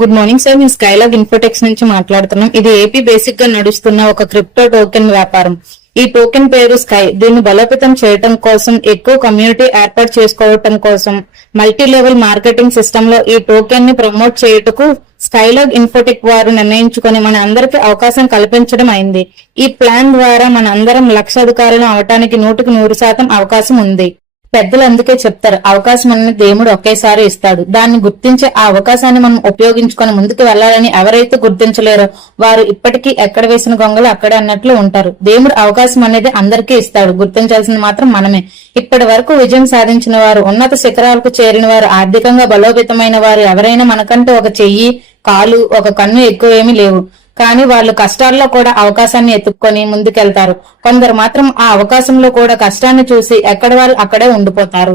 Good morning sir, మేము స్కైలాగ్ ఇన్ఫోటెక్స్ నుంచి మాట్లాడుతున్నాం. ఇది ఏపీ బేసిక్ గా నడుస్తున్న ఒక క్రిప్టో టోకెన్ వ్యాపారం. ఈ టోకెన్ పేరు స్కై. దీన్ని బలోపేతం చేయడం కోసం, ఎక్కువ కమ్యూనిటీ ఏర్పాటు చేసుకోవటం కోసం, మల్టీ లెవెల్ మార్కెటింగ్ సిస్టమ్ లో ఈ టోకెన్ ని ప్రమోట్ చేయుటకు స్కైలాగ్ ఇన్ఫోటెక్ వారు నిర్ణయించుకుని మన అందరికి అవకాశం కల్పించడం అయింది. ఈ ప్లాన్ ద్వారా మన అందరం లక్షాధికారులు అవటానికి 100% అవకాశం ఉంది. పెద్దలు అందుకే చెప్తారు, అవకాశం అనేది దేవుడు ఒకేసారి ఇస్తాడు. దాన్ని గుర్తించే ఆ అవకాశాన్ని మనం ఉపయోగించుకొని ముందుకు వెళ్లాలని ఎవరైతే గుర్తించలేరో వారు ఇప్పటికీ ఎక్కడ వేసిన గొంగలు అక్కడే అన్నట్లు ఉంటారు. దేవుడు అవకాశం అనేది అందరికీ ఇస్తాడు, గుర్తించాల్సింది మాత్రం మనమే. ఇప్పటి వరకు విజయం సాధించిన వారు, ఉన్నత శిఖరాలకు చేరిన వారు, ఆర్థికంగా బలోపేతమైన వారు ఎవరైనా మనకంటూ ఒక చెయ్యి, కాలు, ఒక కన్ను ఎక్కువేమీ లేవు. కానీ వాళ్ళు కష్టాల్లో కూడా అవకాశాన్ని ఎత్తుక్కొని ముందుకెళ్తారు. కొందరు మాత్రం ఆ అవకాశంలో కూడా కష్టాన్ని చూసి ఎక్కడ వాళ్ళు అక్కడే ఉండిపోతారు.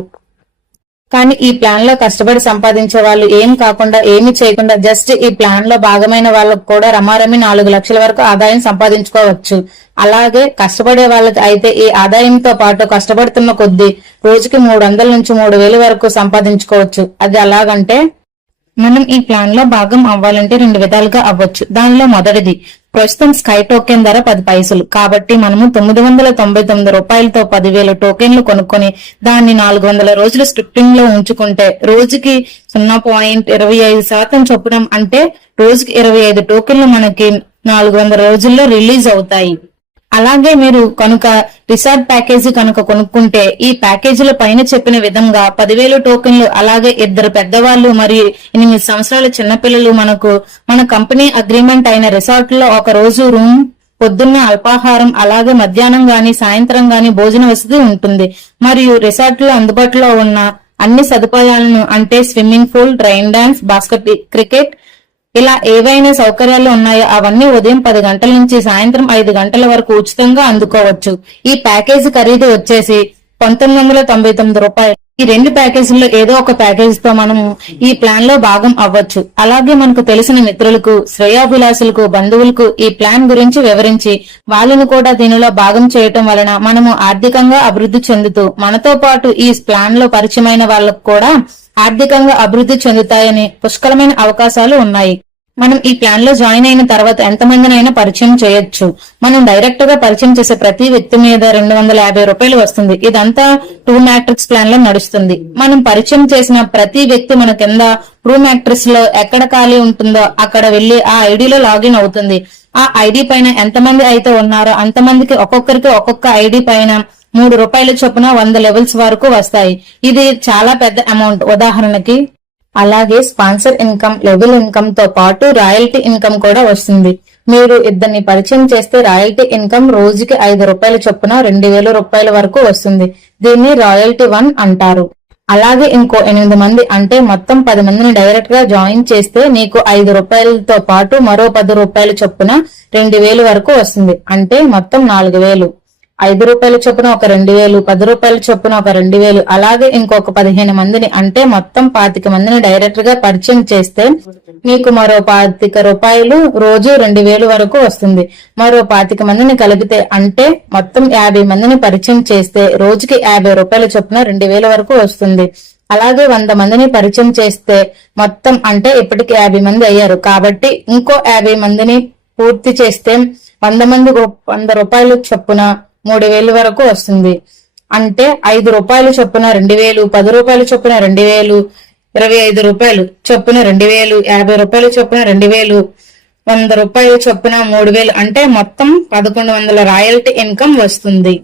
కానీ ఈ ప్లాన్ లో కష్టపడి సంపాదించే వాళ్ళు ఏం కాకుండా, ఏమి చేయకుండా జస్ట్ ఈ ప్లాన్ లో భాగమైన వాళ్ళకు కూడా రమారమి 4 లక్షల వరకు ఆదాయం సంపాదించుకోవచ్చు. అలాగే కష్టపడే వాళ్ళకి అయితే ఈ ఆదాయంతో పాటు కష్టపడుతున్న కొద్దీ రోజుకి 300 నుంచి 3000 వరకు సంపాదించుకోవచ్చు. అది ఎలాగంటే, మనం ఈ ప్లాన్ లో భాగం అవ్వాలంటే 2 విధాలుగా అవ్వచ్చు. దానిలో మొదటిది, ప్రస్తుతం స్కై టోకెన్ ధర 10 పైసలు కాబట్టి మనము 999 రూపాయలతో 10,000 టోకెన్లు కొనుక్కొని దాన్ని 400 రోజులు స్ట్రిప్పింగ్ లో ఉంచుకుంటే రోజుకి 0.25% చొప్పున, అంటే రోజుకి 25 టోకెన్లు మనకి 400 రోజుల్లో రిలీజ్ అవుతాయి. అలాగే మీరు కనుక రిసార్ట్ ప్యాకేజీ కనుక కొనుక్కుంటే ఈ ప్యాకేజీల పైన చెప్పిన విధంగా 10,000 టోకెన్లు, అలాగే 2 పెద్దవాళ్ళు మరియు 8 సంవత్సరాల చిన్నపిల్లలు మన కంపెనీ అగ్రిమెంట్ అయిన రిసార్ట్ లో ఒక రోజు రూమ్, పొద్దున్న అల్పాహారం, అలాగే మధ్యాహ్నం గాని సాయంత్రం గాని భోజన వసతి ఉంటుంది. మరియు రిసార్ట్ లో అందుబాటులో ఉన్న అన్ని సదుపాయాలను, అంటే swimming pool, rain dance, basket cricket, ఇలా ఏవైనా సౌకర్యాలు ఉన్నాయో అవన్నీ ఉదయం 10 గంటల నుంచి సాయంత్రం 5 గంటల వరకు ఉచితంగా అందుకోవచ్చు. ఈ ప్యాకేజీ ఖరీదు వచ్చేసి 1999 రూపాయలు. ఈ 2 ప్యాకేజీల్లో ఏదో ఒక ప్యాకేజీ తో మనము ఈ ప్లాన్ లో భాగం అవ్వచ్చు. అలాగే మనకు తెలిసిన మిత్రులకు, శ్రేయాభిలాషులకు, బంధువులకు ఈ ప్లాన్ గురించి వివరించి వాళ్ళను కూడా దీనిలో భాగం చేయటం వలన మనము ఆర్థికంగా అభివృద్ధి చెందుతూ, మనతో పాటు ఈ ప్లాన్ లో పరిచయమైన వాళ్ళకు కూడా ఆర్థికంగా అభివృద్ధి చెందుతాయని పుష్కలమైన అవకాశాలు ఉన్నాయి. మనం ఈ ప్లాన్ లో జాయిన్ అయిన తర్వాత ఎంతమందినైనా పరిచయం చేయొచ్చు. మనం డైరెక్ట్ గా పరిచయం చేసే ప్రతి వ్యక్తి మీద 250 రూపాయలు వస్తుంది. ఇదంతా ట్రూ మ్యాట్రిక్స్ ప్లాన్ లో నడుస్తుంది. మనం పరిచయం చేసిన ప్రతి వ్యక్తి మన కింద ట్రూ మ్యాట్రిక్స్ లో ఎక్కడ ఖాళీ ఉంటుందో అక్కడ వెళ్లి ఆ ఐడిలో లాగిన్ అవుతుంది. ఆ ఐడి పైన ఎంతమంది అయితే ఉన్నారో అంతమందికి ఒక్కొక్కరికి ఒక్కొక్క ఐడి పైన 3 రూపాయల చొప్పున 100 లెవెల్స్ వరకు వస్తాయి. ఇది చాలా పెద్ద అమౌంట్. ఉదాహరణకి, అలాగే స్పాన్సర్ ఇన్కమ్, లెవెల్ ఇన్కమ్ తో పాటు రాయల్టీ ఇన్కమ్ కూడా వస్తుంది. మీరు ఇద్దరిని పరిచయం చేస్తే రాయల్టీ ఇన్కమ్ రోజుకి 5 రూపాయల చొప్పున 2000 రూపాయల వరకు వస్తుంది. దీన్ని రాయల్టీ 1 అంటారు. అలాగే ఇంకో 8 మంది, అంటే మొత్తం 10 మందిని డైరెక్ట్ గా జాయిన్ చేస్తే నీకు 5 రూపాయలతో పాటు మరో 10 రూపాయల చొప్పున 2000 వరకు వస్తుంది. అంటే మొత్తం 4000. 5 రూపాయల చొప్పున ఒక 2000, 10 రూపాయల చొప్పున ఒక 2000, అలాగే ఇంకొక 15 మందిని, అంటే మొత్తం 25 మందిని డైరెక్ట్ గా పరిచయం చేస్తే మీకు మరో 25 రూపాయలు రోజు 2000 వరకు వస్తుంది. మరో 25 మందిని కలిపితే, అంటే మొత్తం 50 మందిని పరిచయం చేస్తే రోజుకి 50 రూపాయల చొప్పున 2000 వరకు వస్తుంది. అలాగే 100 మందిని పరిచయం చేస్తే మొత్తం, అంటే ఇప్పటికి 50 మంది అయ్యారు కాబట్టి ఇంకో 50 మందిని పూర్తి చేస్తే 100 మంది 100 రూపాయలు చొప్పున 3000 వరకు వస్తుంది. అంటే 5 రూపాయలు చొప్పున 2000, 10 రూపాయలు చొప్పున 2000, 25 రూపాయలు చొప్పున 2000, 50 రూపాయలు చొప్పున 2000, 100 రూపాయలు చొప్పున 3000, అంటే మొత్తం 1100 రాయల్టీ ఇన్కమ్ వస్తుంది.